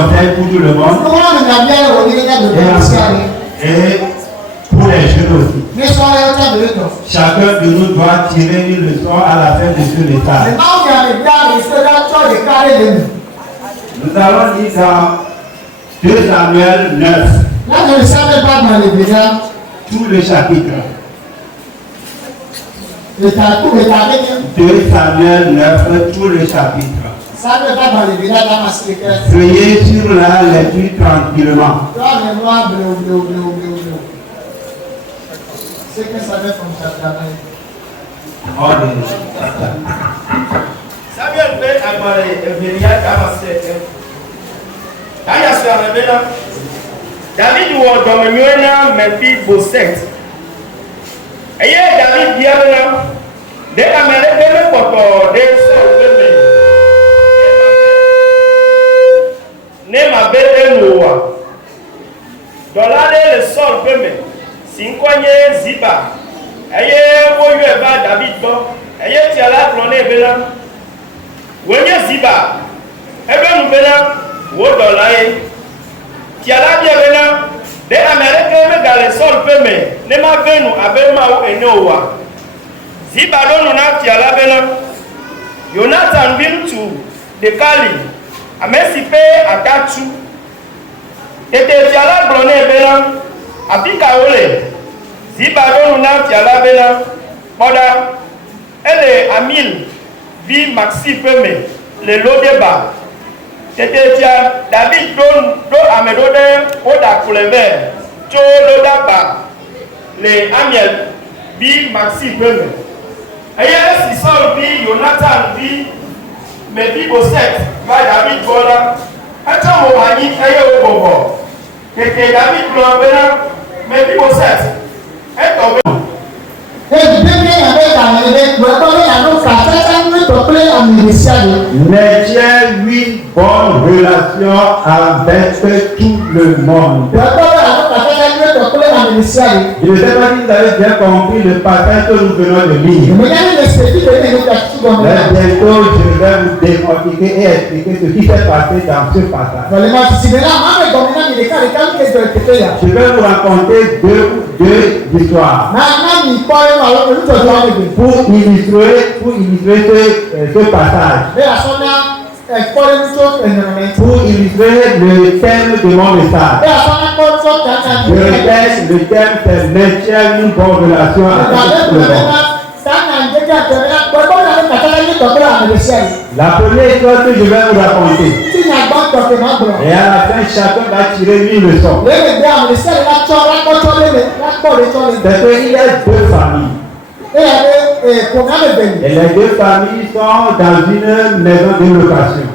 conseil pour tout le monde. Et pour les jeunes aussi. Chacun de nous doit tirer une leçon à la fin de ce message. Nous allons lire dans 2 Samuel 9. Tout le chapitre. 2 Samuel 9, tout le chapitre. Priez sur la lecture tranquillement. C'est que ça fait comme ça. Samuel fait David was Dominion Mephibosheth. Et David dit de Amalek poto de Saul ne ma belle noa. Dollar le Saul peme. Sinkoye Ziba. Aye woyu eba David bo. Aye tiala plone bela. Wenye Ziba. Ebe nu bela wo dollar e. Tiala bia bela de America me gale Saul peme. Ne ma venu abema o enowa. Ziba donu na tiala bela. Jonathan bin to de Kali. Amesipe atachu. Tete tiala plone bela. Apika ole Ziba donu na tiala bela poda ele Amil vi Maxi peme le lodeba tete tia David do amedode oda kuleve cho lodaba le Amiel vi Maxi peme eye si Saul vi Jonathan vi Mephibosheth va David bola acha mo ani eye obobo tete David lo bela Mephibosheth J'ai une bonne relation avec tout le monde. Je ne sais pas si vous avez bien compris le passage que nous venons de lire. Mais bientôt, je vais vous décortiquer et expliquer ce qui s'est passé dans ce passage. Je vais vous raconter deux histoires pour illustrer ce passage. Pour illustrer le thème de mon message. Le thème c'est maintenir une bonne relation avec le monde. La première histoire que je vais vous raconter. Et à la fin, chacun va tirer une leçon. C'est qu'il y a 2 familles. Et les 2 familles sont dans une maison de location.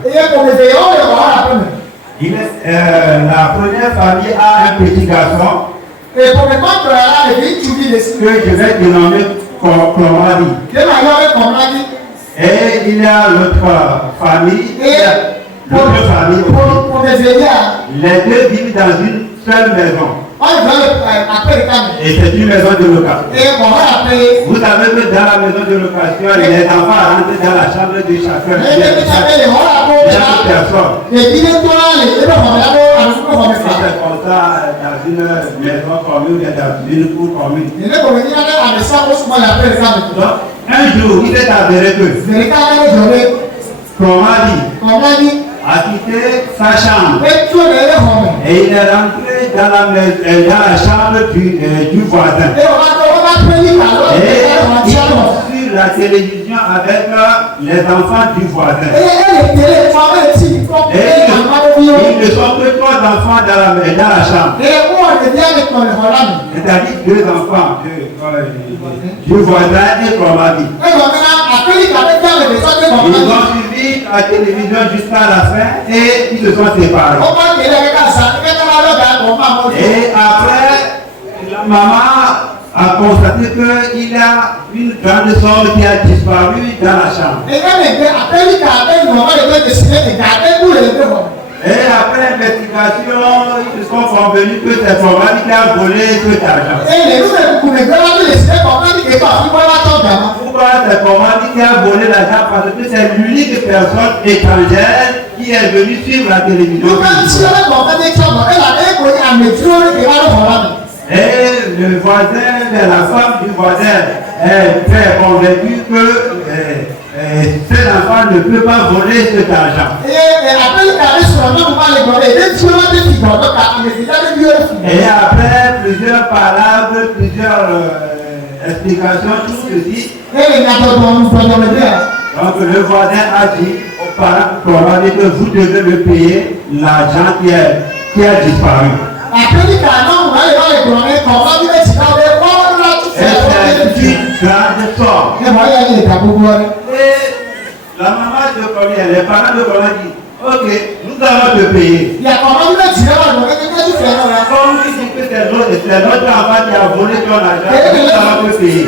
La première famille a un petit garçon que je vais dénommer Clomadi. Et il y a l'autre famille. Les 2 vivent dans une seule maison. Et c'est une maison de location. Vous savez que dans la maison de location, les enfants rentrent dans la chambre de chacun. Chaque personne. C'est comme ça dans une maison commune ou dans une cour commune. Donc, un jour, il est avéré que Clomadi a quitté sa chambre et il est rentré dans la chambre du voisin. Et il suit la télévision avec les enfants du voisin. Et ils ne sont que 3 enfants dans la chambre. C'est-à-dire 2 enfants du voisin et Clomadi. Ils ont suivi la télévision jusqu'à la fin et ils se sont séparés. Et après, la maman a constaté qu'il y a une grande somme qui a disparu dans la chambre. Et après l'investigation, ils se sont convenus que c'est Clomadi qui a volé cet argent. Pourquoi c'est Clomadi qui a volé l'argent? Parce que c'est l'unique personne étrangère qui qui est venu suivre la télévision. Et le voisin de la femme du voisin est très convaincu que cet enfant ne peut pas voler cet argent. Et après plusieurs palabres, plusieurs explications, tout ceci. Donc le voisin a dit aux parents que vous devez me payer l'argent qui a disparu. C'est une grande somme. Et la maman de Collier, les parents de Collier disent, ok, nous allons te payer. Comme tu dis que c'est notre enfant qui a volé ton argent, nous allons te payer.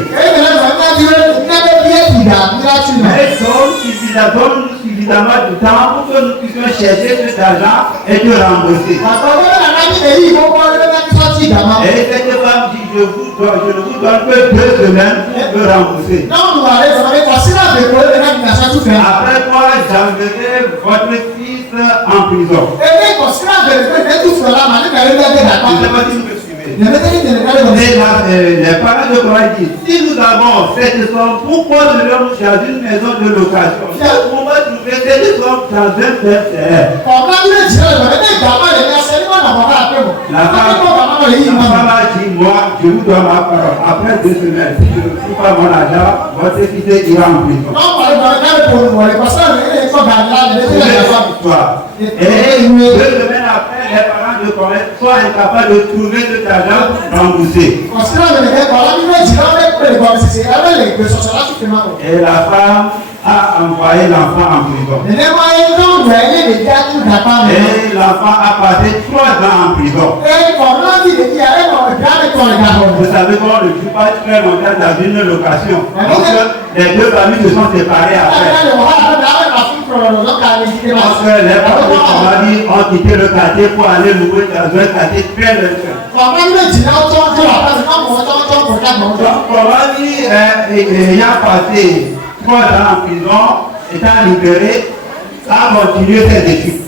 Mais donne suffisamment de temps pour que nous puissions chercher cet argent et te rembourser. Et cette femme dit, je ne vous donne que 2 semaines pour me rembourser. Après quoi, j'enverrai votre fils en prison. Je ne sais pas si vous me suivez. Mais les parents de Corée disent, si nous avons cette somme, pourquoi devons-nous dans une maison de location? On va trouver cette somme dans un terrain. La femme a dit, moi, je vous donne ma parole. Après 2 semaines, si je ne trouve pas mon argent, votre fils ira en prison. Et 2 semaines après, les parents de Corée sont incapables de trouver cet argent remboursé. Et la femme a envoyé l'enfant en prison. Et l'enfant a passé 3 ans en prison. Vous savez qu'on ne joue pas très longtemps dans une location. Donc les 2 familles se sont séparées après. Parce que les parents ont quitté le quartier pour aller louer dans un quartier très lointain. Ayant passé 3 ans en prison, étant libéré, a continué ses études.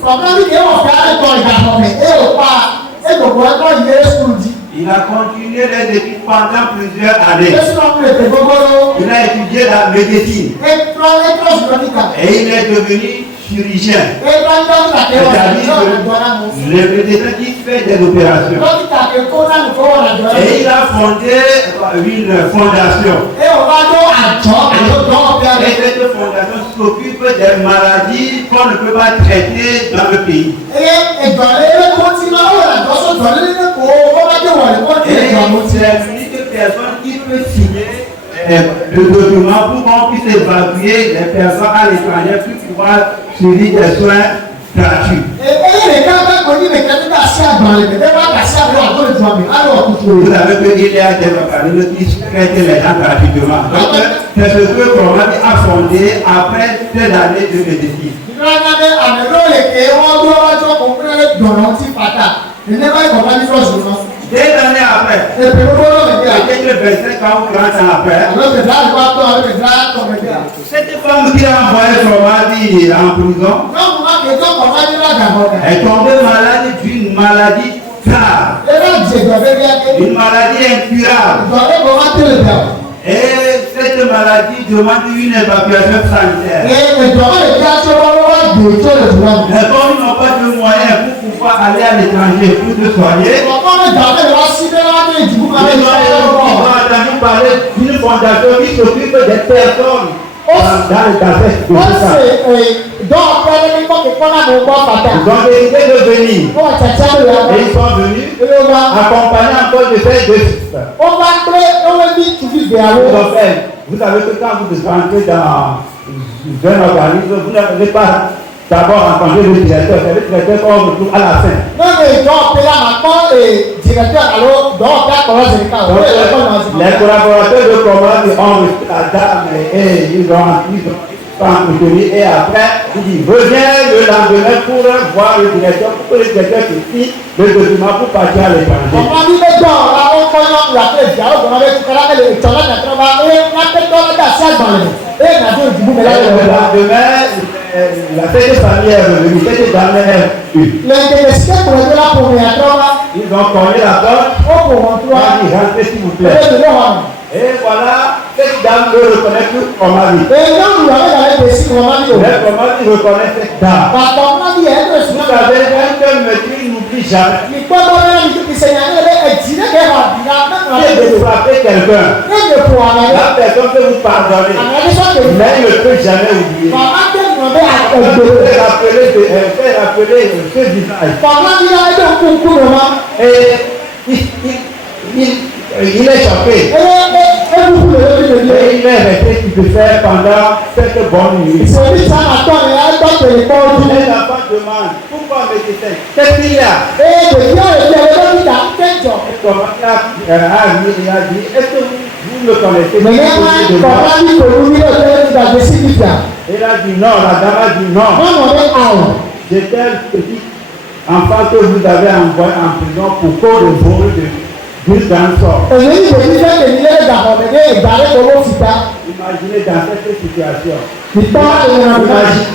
Il a continué les études pendant plusieurs années. Il a étudié la médecine. Et il est devenu chirurgien. C'est-à-dire le médecin qui fait des opérations. Et il a fondé une fondation. Et cette fondation s'occupe des maladies qu'on ne peut pas traiter dans le pays. Et c'est l'unique personne qui peut signer le document pour qu'on puisse évacuer les personnes à l'étranger pour pouvoir suivre des soins gratuits. Vous savez qu'il y a des organismes qui traitent les gens gratuitement. Donc, c'est ce que Corona a fondé après ces années de médecine. Des années après, peut-être 25 ans ou 30 ans après, cette femme qui a envoyé son mari en prison est tombée malade d'une maladie grave, une maladie incurable. Et cette maladie demande une évacuation sanitaire. Mais comme ils n'ont pas de moyens pour pouvoir aller à l'étranger pour se soigner, ils ont entendu parler d'une fondation qui s'occupe des personnes dans le café. Ils ont décidé de venir. Et ils sont venus accompagnés encore de ces 2 fils. Vous savez que quand vous entrez dans un organisme, vous n'avez pas d'abord rencontré le directeur. C'est le directeur qu'on retrouve à la fin. Les collaborateurs de commande ont reçu la dame et ils ont entretenu. Et après, il dit reviens le lendemain pour voir le directeur, pour que le directeur te signe le document pour partir à l'étranger. la fête familière, le fête d'année. Ils ont cogné la porte. Ils rentrent s'il vous plaît. Et voilà, cette dame ne reconnaît plus son mari. Mais comment il reconnaît cette dame? Vous savez, un tel métier n'oublie jamais. Il peut frapper quelqu'un. La personne peut vous pardonner. Mais il ne peut jamais oublier. Fait rappeler ce visage. Et il est choqué. Et il est resté stupéfait pendant cette bonne nuit. Les enfants demandent pourquoi me dit-elle? Qu'est-ce qu'il y a? Il a dit, est-ce que vous me connaissez? Il a dit non, la dame a dit non. J'étais un petit enfant que vous avez envoyé en prison pour cause de vol d'une grande sorte. Imaginez dans cette situation.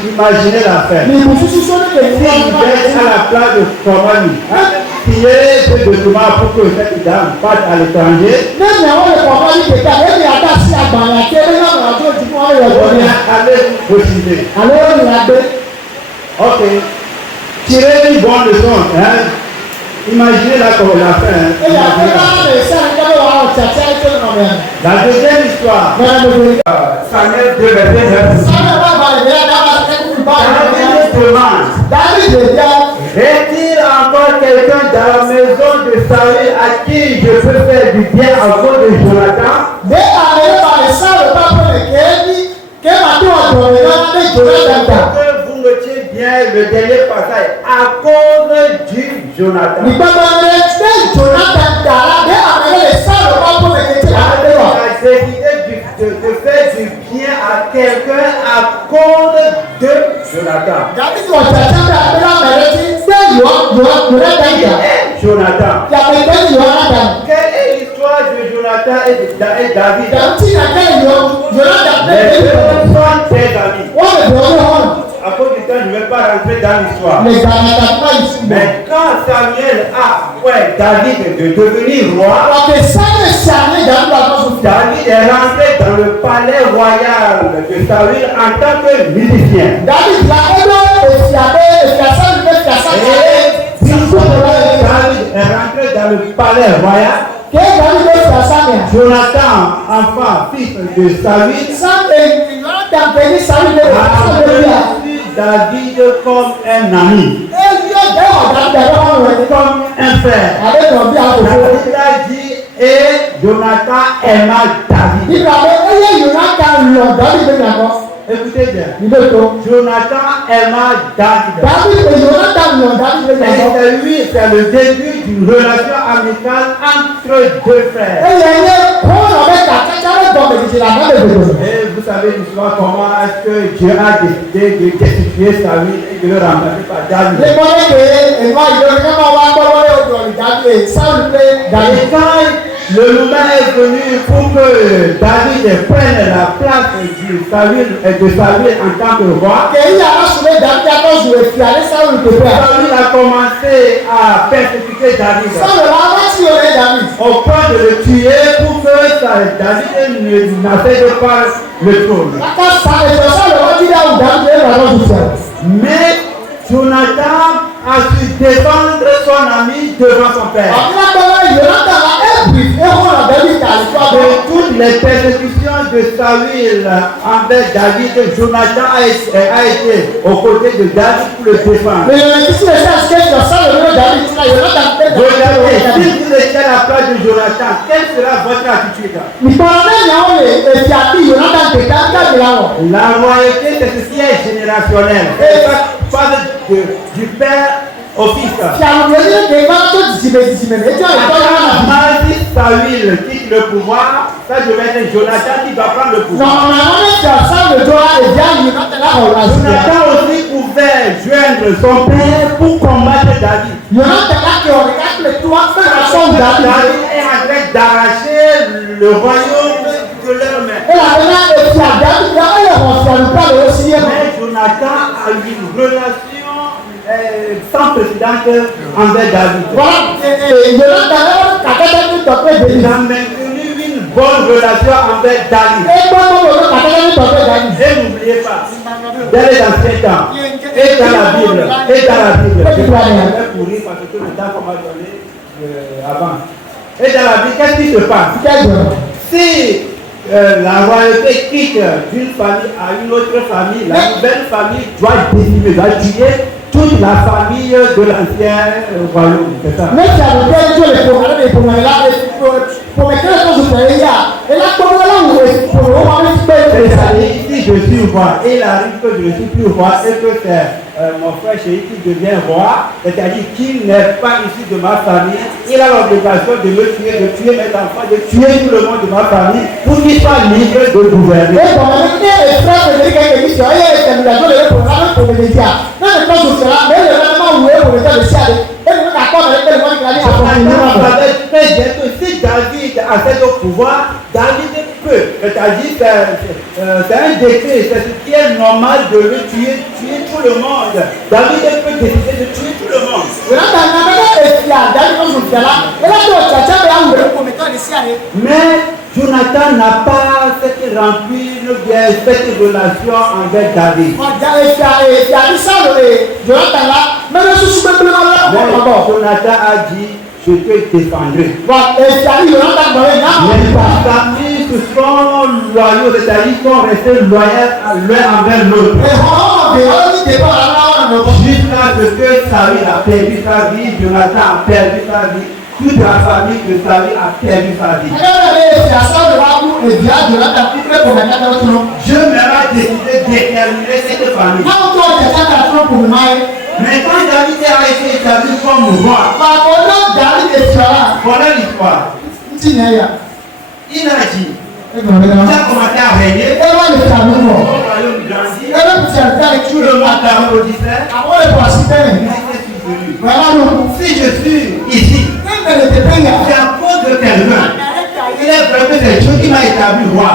Imaginez l'affaire. Si vous êtes à la place de Komani, signer ce document pour que cette dame parte à l'étranger. Allez vous refuser. Ok. Tirez une bonne leçon. Imaginez la fin. La deuxième histoire. Samuel 2, verset 9. Est-il encore quelqu'un dans la maison de Saül à qui je peux faire du bien à cause de Jonathan? Retiens bien le dernier passage à cause du Jonathan. Il a décidé de faire du bien à quelqu'un à cause de Jonathan. Jonathan. Quelle est l'histoire de Jonathan et David? Les deux sont des amis. À cause du temps, je ne vais pas rentrer dans l'histoire. Mais quand Samuel a David de devenir roi, David est rentré dans le palais royal de Saül en tant que musicien. David est rentré dans le palais royal. Jonathan, enfant, fils de Saül, David comme un ami, comme un frère. David a dit, et Jonathan aima David. Écoutez bien. Jonathan aima David. C'est le début d'une relation amicale entre deux frères. Et vous savez l'histoire, comment est-ce que Dieu a décidé de destituer Saül et de le remplacer par David. Le moment est venu pour que David prenne la place de Saül en tant que roi. Saül a commencé à persécuter David au point de le tuer pour que David n'accède pas le trône. Mais Jonathan a su défendre son ami devant son père. De toutes les persécutions de Saül envers David, Jonathan a été aux côtés de David pour le défendre. Regardez, si vous étiez à la place de Jonathan, quelle sera votre attitude? La royauté, c'est ce qui est générationnel. Et pas du père au fils. Saül quitte le pouvoir, ça devait être Jonathan qui va prendre le pouvoir. Jonathan aussi pouvait joindre son père pour combattre David. David est en train d'arracher le royaume de leurs mains. Mais Jonathan a eu une relation sans précédent envers David. Il a maintenu une bonne relation envers David. Et n'oubliez pas, dans les anciens temps, et dans la Bible, je vais courir parce que le temps qu'on m'a donné avant. Et dans la Bible, qu'est-ce qui se passe? Si la royauté quitte d'une famille à une autre famille, la nouvelle famille doit décimer, doit tuer toute la famille de l'ancien royaume. C'est ça. Si je suis roi, et il arrive que je ne suis plus roi et que c'est mon frère chéri qui devient roi, c'est-à-dire qu'il n'est pas issu de ma famille, il a l'obligation de me tuer, de tuer mes enfants, de tuer tout le monde de ma famille pour qu'il soit libre de gouverner. Si David a cet pouvoir, David peut. C'est-à-dire c'est un décret, c'est ce qui est normal de le tuer tout le monde. David peut décider de tuer tout le monde. Mais Jonathan n'a pas cette rancune, bien cette relation avec David. Mais Jonathan a dit, je te défendrai. Les familles se sont loyaux, c'est-à-dire qu'ils sont restés loyaux l'un envers l'autre. Jusqu'à ce que Saül a perdu sa vie, Jonathan a perdu sa vie. Toute la famille de Saül a perdu sa vie. Dieu m'a décidé d'éterminer cette famille. Mais quand David a été établi comme roi, voilà l'histoire. Il a dit, il a commencé à régner, le royaume grandit, tout le monde applaudissait. Si je suis ici, c'est à cause de quelqu'un. Il est vrai que c'est Dieu qui m'a établi roi.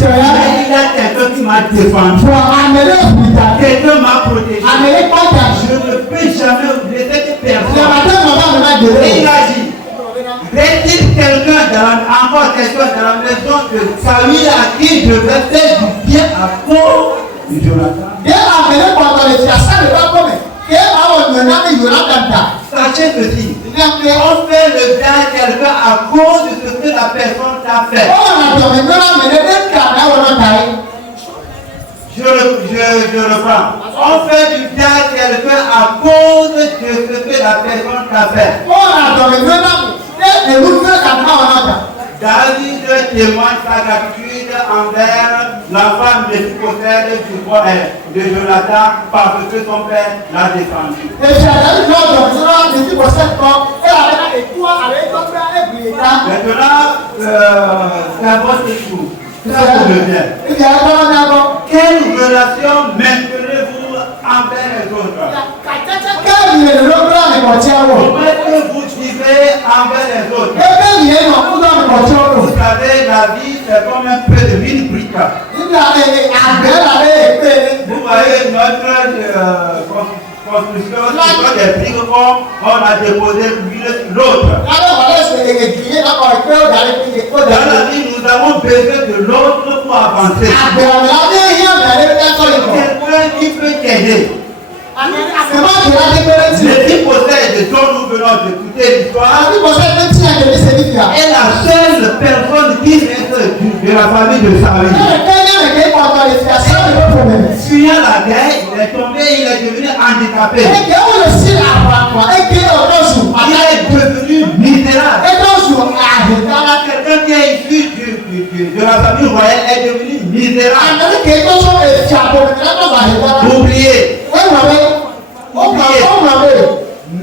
Il y a quelqu'un qui m'a défendu. Quelqu'un m'a protégé. Je ne peux jamais oublier cette personne. Et il a dit, est-il quelqu'un encore quelqu'un dans la maison de Saül à qui je vais faire du bien à cause de Jonathan? Sachez ceci, on fait le bien à quelqu'un à cause de ce que la personne t'a fait. Je reprends. On fait du bien à quelqu'un à cause de ce que la personne t'a fait. David témoigne sa gratitude envers la femme de Jonathan parce que son père l'a défendu. Maintenant, c'est votre époux. Quelle relation maintenez-vous envers les autres? Comment est-ce que vous vivez envers les autres? Vous savez, la vie c'est comme un peu de une brique. Vous voyez notre construction, c'est des briques qu'on a déposé l'une sur l'autre. Dans la vie, nous avons besoin de l'autre pour avancer. Quelqu'un qui peut t'aider. Le type possède dont nous venons d'écouter l'histoire est la seule personne qui reste de la famille de Saül. Fuyant la guerre, il est tombé, il est devenu handicapé. Il est devenu misérable. Quelqu'un qui est issu de la famille royale est devenu misérable. Oubliez.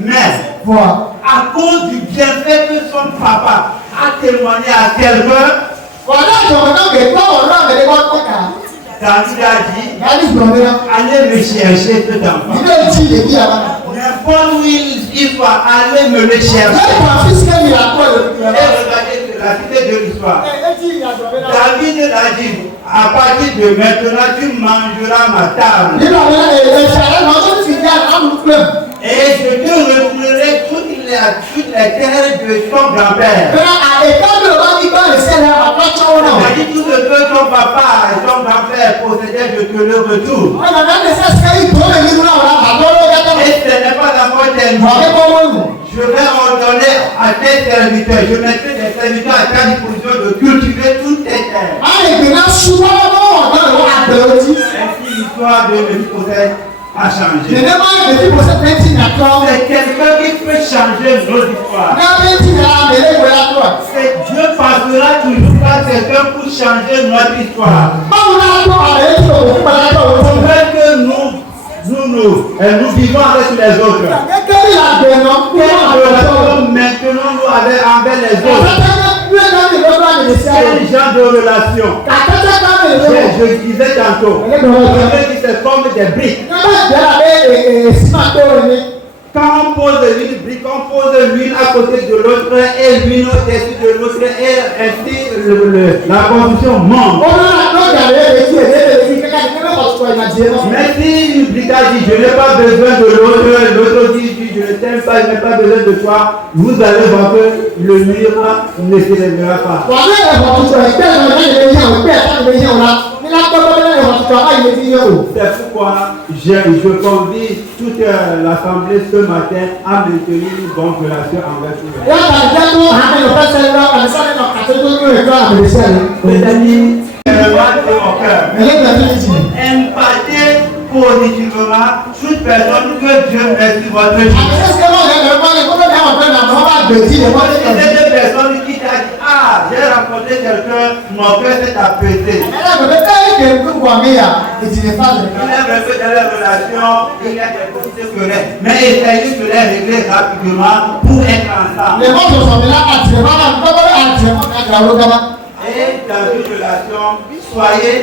Mais à cause du bienfait que son papa a témoigné à quelqu'un, David a dit, allez me chercher cet enfant. N'importe bonne où il soit, allez me le chercher. Et regardez la cité de l'histoire. David a dit, à partir de maintenant, tu mangeras ma table. Et je te reprendrai toutes les terres de ton grand-père. Il dit tout ce que ton papa et ton grand-père possédaient, je te le retourne. Et ce n'est pas la faute d'elle. Je vais ordonner à tes serviteurs, je mettrai des serviteurs à ta disposition de cultiver toutes tes terres. Ainsi, l'histoire de Méphibosheth a changé. C'est quelqu'un qui peut changer nos histoires. C'est Dieu passera toujours par quelqu'un pour changer notre histoire. On veut que nous vivons avec les autres. Maintenant nous avec les autres. Quel genre de relation? Je disais tantôt, c'est comme des briques. Quand on pose une brique, on pose l'une à côté de l'autre et l'une au-dessus de l'autre et ainsi la construction monte. Mais si une brique a dit je n'ai pas besoin de l'autre dit je ne t'aime pas, je n'ai pas besoin de toi, vous allez voir que le mur ne se lèvera pas. C'est pourquoi je convie toute l'assemblée ce matin à maintenir une bonne relation envers tout le monde. Impacter positivement toute personne que Dieu met sur votre vie. C'est des personnes qui t'a dit, ah, j'ai rencontré quelqu'un, mon cœur s'est apaisé. Il est vrai que dans la relation, il y a des petites querelles, mais essayez de les régler rapidement pour être ensemble. Et dans une relation, soyez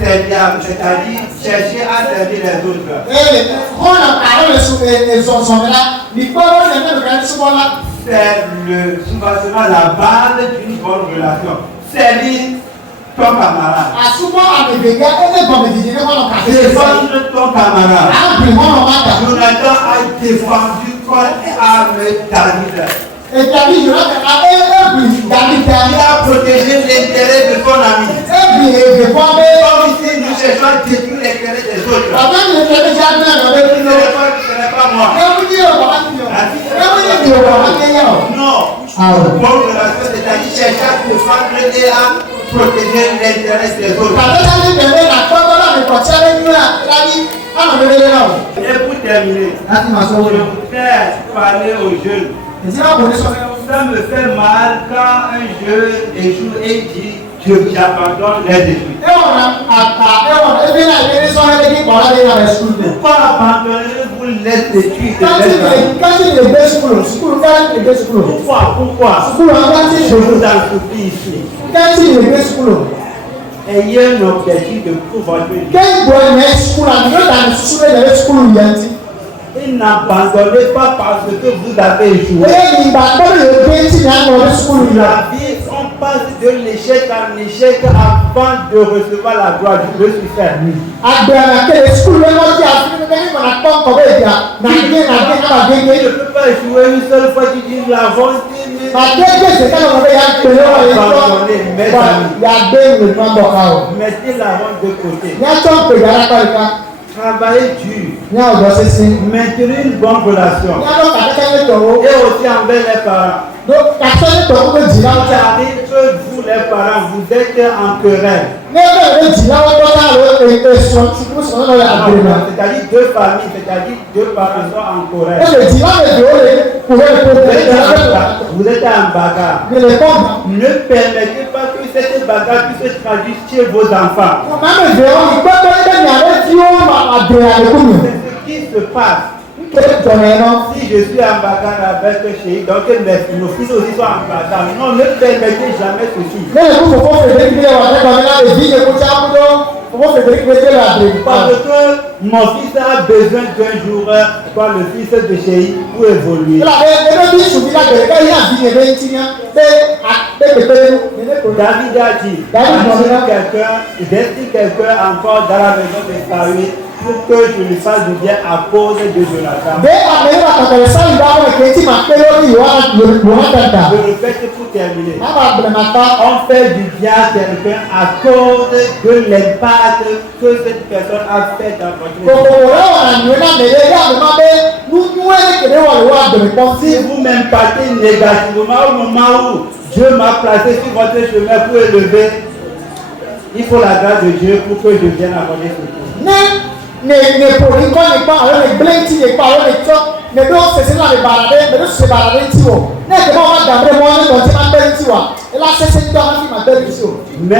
serviable, c'est-à-dire cherchez à servir les autres. C'est le soubassement, la base d'une bonne relation. Servir ton camarade. Défendre ton camarade. Jonathan a défendu contre David. Et David a protégé l'intérêt de son ami. Comme ici, nous cherchons à détruire l'intérêt des autres. Ce n'est pas moi. Non. Bonne relation, c'est-à-dire chercher à défendre et à protéger l'intérêt des autres. Et pour terminer, je voudrais parler aux jeunes. Ça me fait mal quand un jeune échoue et dit j'abandonne les études. Pourquoi abandonnez-vous les études? Pourquoi? Je vous en supplie ici. Ayez un objectif de pour votre vie. Et n'abandonnez pas parce que vous avez échoué. La vie, on passe de l'échec en échec avant de recevoir la gloire. Je suis fermé. Tu ne peux pas échouer une seule fois, tu dis la volonté. Mettez la honte de côté. Travailler dur, maintenir une bonne relation et aussi envers les parents. J'arrive que vous les parents, vous êtes en querelle. C'est-à-dire deux familles, c'est-à-dire deux parents sont en querelle. Vous êtes en bagarre. Ne permettez pas que cette bagarre puisse se traduire chez vos enfants. C'est ce qui se passe. Si je suis en bagarre avec Chéri, donc nos fils aussi sont en bagarre. Non, ne permettez jamais ceci. Parce que mon fils a besoin d'un jour, par le fils de Chéri, pour évoluer. David a dit, si quelqu'un encore dans la maison de Saül, pour que je lui fasse du bien à cause de Jonathan. Je répète pour terminer. On fait du bien à quelqu'un à cause de l'impact que cette personne a fait dans votre vie. Si vous m'impactez négativement au moment où Dieu m'a placé sur votre chemin pour élever, il faut la grâce de Dieu pour que je vienne à votre secours. Mais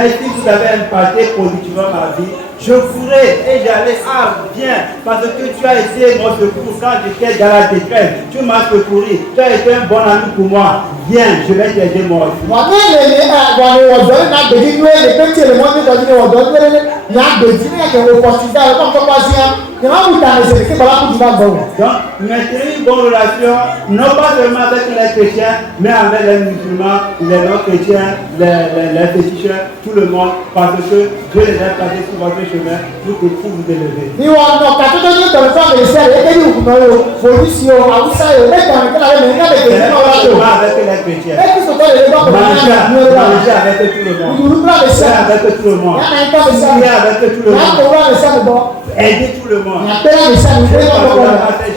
si vous avez impacté positivement ma vie, je pourrais et j'allais bien parce que tu as été mon secours quand j'étais dans la détresse. Tu m'as secouru, tu as été un bon ami pour moi. Viens, je vais t'aider moi aussi. Donc, maintenir une bonne relation, non pas seulement avec les chrétiens, mais avec les musulmans, les non-chrétiens, les féticheurs, tout le monde, parce que Dieu les a placés sur votre chemin pour que vous vous élever. Avec les chrétiens. Manger avec tout le monde. Faire avec tout le monde. Prier avec tout le monde. Aider tout le monde. Ces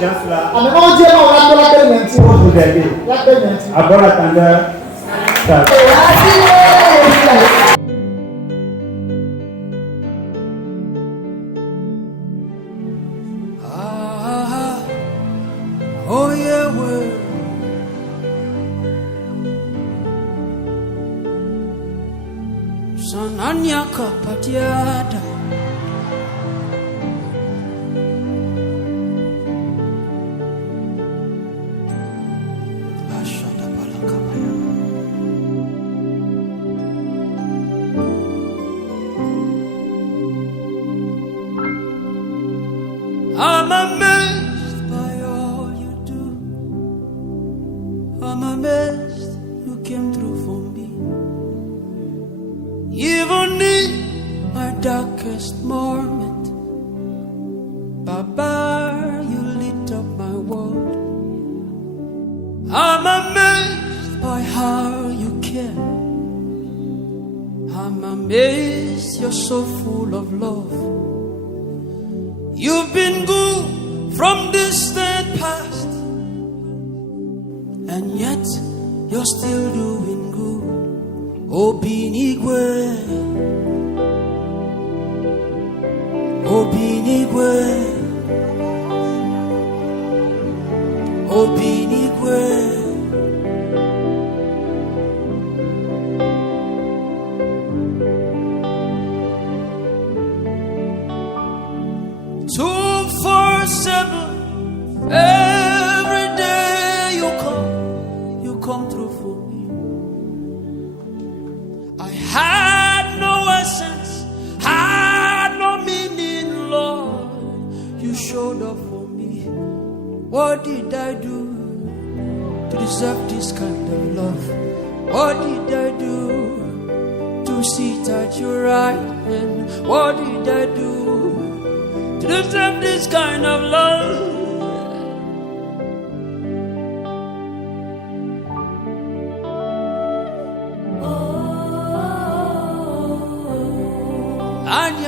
gens-là pour vous aider. À bon attendeur. Oh yeah, well. Sananya kapatiada. Ashada balakabaya. I'm amazed by all you do. I'm amazed you came through for me. Even in my darkest moment, Baba, you lit up my world. I'm amazed by how you care. I'm amazed you're so full of love. You've been good from distant past, and yet you're still doing good. Obinigwe, Obinigwe, Obinigwe. Every day you come through for me. I had no essence, had no meaning, Lord. You showed up for me. What did I do to deserve this kind of love? What did I do to sit at your right hand? What did I do to deserve this kind of love? Anya